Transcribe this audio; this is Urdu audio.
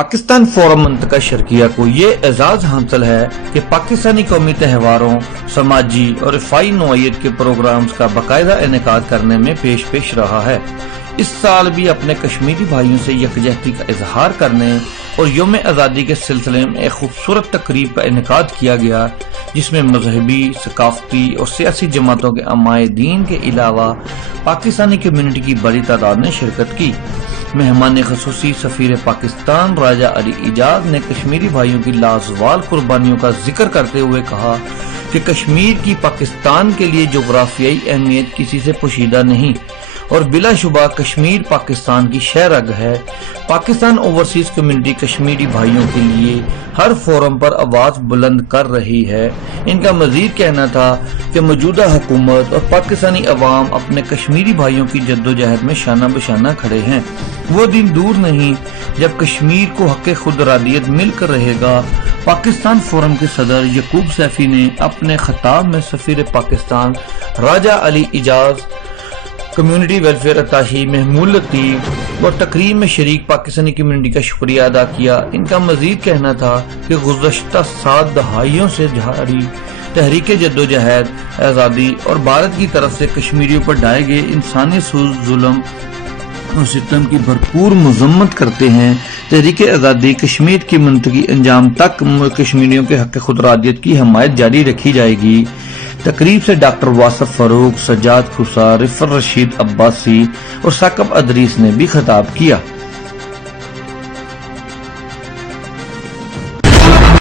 پاکستان فورم منطقہ شرقیہ کو یہ اعزاز حاصل ہے کہ پاکستانی قومی تہواروں، سماجی اور رفاہی نوعیت کے پروگرامز کا باقاعدہ انعقاد کرنے میں پیش رہا ہے۔ اس سال بھی اپنے کشمیری بھائیوں سے یکجہتی کا اظہار کرنے اور یوم آزادی کے سلسلے میں ایک خوبصورت تقریب کا انعقاد کیا گیا، جس میں مذہبی، ثقافتی اور سیاسی جماعتوں کے علماء دین کے علاوہ پاکستانی کمیونٹی کی بڑی تعداد نے شرکت کی۔ مہمان خصوصی سفیر پاکستان راجہ علی اعجاز نے کشمیری بھائیوں کی لازوال قربانیوں کا ذکر کرتے ہوئے کہا کہ کشمیر کی پاکستان کے لیے جغرافیائی اہمیت کسی سے پوشیدہ نہیں اور بلا شبہ کشمیر پاکستان کی شہ رگ ہے۔ پاکستان اوورسیز کمیونٹی کشمیری بھائیوں کے لیے ہر فورم پر آواز بلند کر رہی ہے۔ ان کا مزید کہنا تھا کہ موجودہ حکومت اور پاکستانی عوام اپنے کشمیری بھائیوں کی جدوجہد میں شانہ بشانہ کھڑے ہیں۔ وہ دن دور نہیں جب کشمیر کو حق خود ارادیت مل کر رہے گا۔ پاکستان فورم کے صدر یعقوب سیفی نے اپنے خطاب میں سفیر پاکستان راجہ علی اعجاز، کمیونٹی ویلفیئر اتاشی محمود لطیف اور تقریب میں شریک پاکستانی کمیونٹی کا شکریہ ادا کیا۔ ان کا مزید کہنا تھا کہ گزشتہ 7 دہائیوں سے جاری تحریک جدوجہد آزادی اور بھارت کی طرف سے کشمیریوں پر ڈھائے گئے انسانی ظلم اور ستم کی بھرپور مذمت کرتے ہیں۔ تحریک آزادی کشمیر کی منطقی انجام تک کشمیریوں کے حق خود ارادیت کی حمایت جاری رکھی جائے گی۔ تقریب سے ڈاکٹر واصف فاروق، سجاد کھوسا، رفر رشید عباسی اور ثاقب ادریس نے بھی خطاب کیا۔